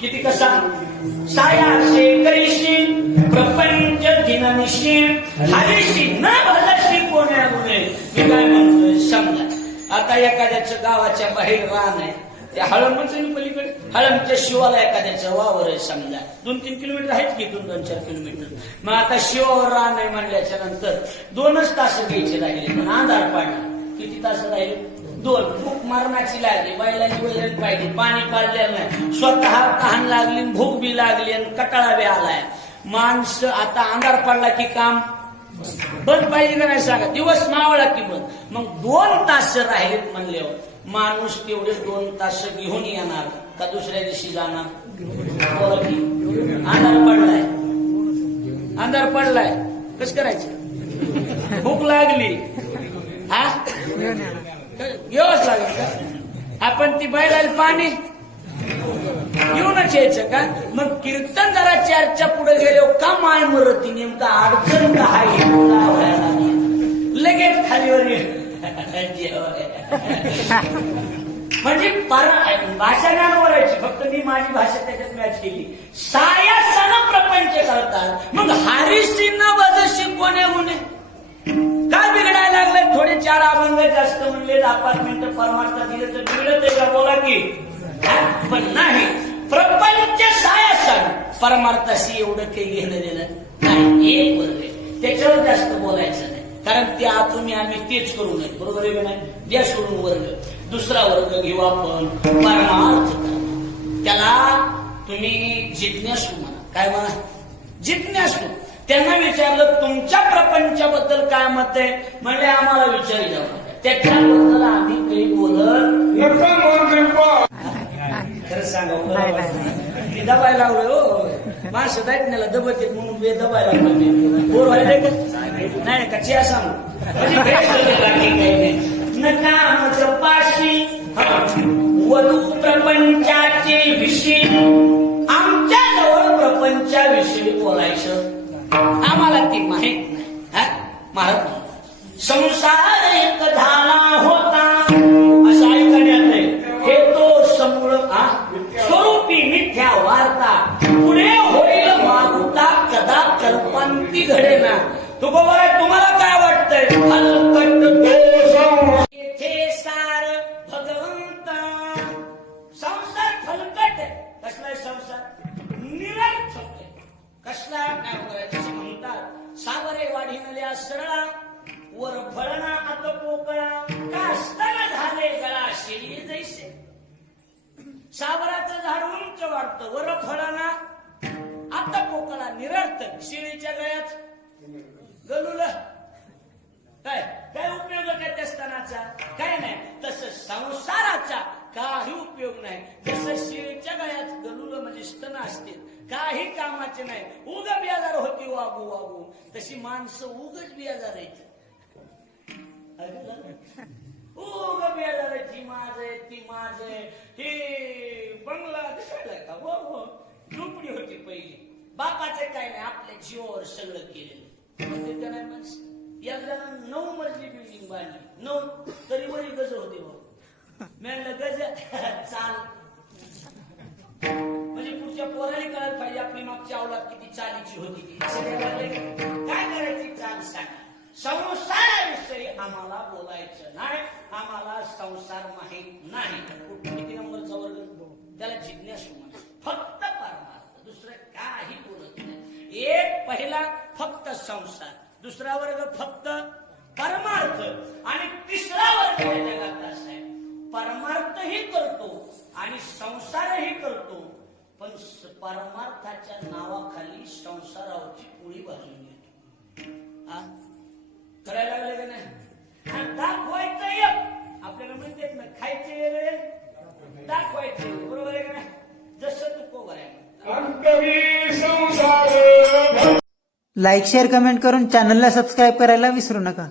किती कसा सायाशे करीशी प्रपंच दिननिशी हरीशी न भलशी कोण्या गुणे. मी काय म्हणतोय समजा, आता एखाद्याचं गावाच्या बाहेर रान आहे, त्या हळंबचं पलीकडे हळंबच्या शिवाला एखाद्याचं वावर आहे समजा, 2-3 किलोमीटर आहेत की 2-4 किलोमीटर. मग आता शिवावर रान आहे म्हणल्याच्या नंतर 2च तास घ्यायचे राहिले, पण अंधार पाडला. किती तास राहिले? 2. भूक मरणाची लागली, बैलाची वैरण पाहिजे, पाणी पाडलेलं नाही, स्वतः तहान लागली, भूक बी लागली आणि कटाळा बी आलाय. माणसं आता अंधार पडला की काम बंद पाहिजे का नाही सांगा, दिवस मावळा की बंद. मग 2 तास राहिलेत म्हणल्यावर माणूस तेवढे 2 तास घेऊन येणार का दुसऱ्या दिवशी जाणार? अंधार पडलाय कसं करायचं? भूक लागली हा घेऊच लागेल का? आपण ती बैलाला पाणी घेऊनच यायचं का? मग कीर्तन जरा 4च्या पुढे गेलो का माय मरती नेमका अडचण का आहे लगेच खालीवर म्हणजे भाषा ज्ञान बोलायची, फक्त मी माझी भाषा त्याच्यात मॅच केली. सायासानं प्रपंच करतात, मग हारीशी न बजशी कोणे गुणे. काय बिघडायला लागलं? थोडे 4 अभंग जास्त म्हणले, 5 मिनिटं परमार्थ दिले तर बिघडत आहे का? बोला की. पण नाही, प्रपंच सायासन परमार्थाशी एवढं काही घेणं देणं नाही. एक वर्ग आहे, त्याच्यावर जास्त बोलायचं नाही, कारण त्या तुम्ही आम्ही तेच करू नये. बरोबर आहे का नाही? द्या सोडून वर्ग. दुसरा वर्ग घेऊ आपण परमार्थ. त्याला तुम्ही जिज्ञासू म्हणा. काय म्हणा? जिज्ञासू. त्यांना विचारलं तुमच्या प्रपंचाबद्दल काय मत आहे, म्हणजे आम्हाला विचारी जाऊ नका, त्याच्याबद्दल आम्ही काही बोलत खरं सांगा. ती दबायला लावलं हो माणसं दाटण्याला दबत येत म्हणून ते दबायला लावलं. बोर व्हायला का नाही का? चिया सांगू नका पाशी वधू प्रपंचाचे विषय. आमच्या जवळ प्रपंचाविषयी बोलायचं आम्हाला ती माहित नाही. महाराज संसार एक झाला होता असं ऐकण्यात आहे. हे तो समूळ स्वरूपी मिथ्या वार्ता, पुढे होईल मागुता कदा कल्पांती घडेना. तुम्हाला काय वाटतंय? येथे सार भगवंत. संसार फलकट आहे. कसला संसार? निरर्थक आहे. कसला? काय बोलायचं म्हणतात, सावरे वाढीनल्या सरळा वर फळना आत पोकळा, का असताना झाले गळा शिडी जैसे. सावराचं झाड उंच वाढतं, वर फळना आता पोकळा निरर्थक. शिळीच्या गळ्यात गलुल काय काय उपयोग आहे त्या स्तनाचा? काय नाही. तसं संसाराचा काही उपयोग नाही. जसं शिळीच्या गळ्यात गलुल म्हणजे स्तन असतील, काही कामाचे नाही, उग बेजार होती वागू वागू, तशी माणसं उगच बेजार आहेत. उग बेजार आहे, ती माझ आहे, ती माझ आहे. हे बंगला दिसायला का? हो हो, झोपडी होती पहिली. बापाचं काय नाही, आपल्या जीवावर सगळं केलेलं. का नाही माणसं? एक जणांना 9 मजली बिल्डिंग बांधली, 9 तरी वरी गज होते. म्हणलं गज चाल म्हणजे पुढच्या पोराने कळायला पाहिजे आपली मागची अवलाद किती चालीची होती ती. काय करायची चाल सांगा. संसाराविषयी आम्हाला बोलायचं नाही, आम्हाला संसार माहित नाही. किती नंबरचा वर्ग? त्याला जिज्ञासू म्हणा. फक्त परमार्थ, दुसरं काही बोलत नाही. एक पहिला फक्त संसार, दुसरा वर्ग फक्त परमार्थ, आणि तिसरा वर्ग या जगात असा आहे, परमार्थही करतो आणि संसारही करतो, पण परमार्थाच्या नावाखाली संसारावरची पोळी भाजून घेतो. करायला लागले का नाही? दाखवायचं एक आपल्याला म्हणतात ना, खायचे दाखवायचे. बरोबर आहे का नाही? जसं तू को बराय. लाईक शेअर कमेंट करून चॅनलला सबस्क्राईब करायला विसरू नका.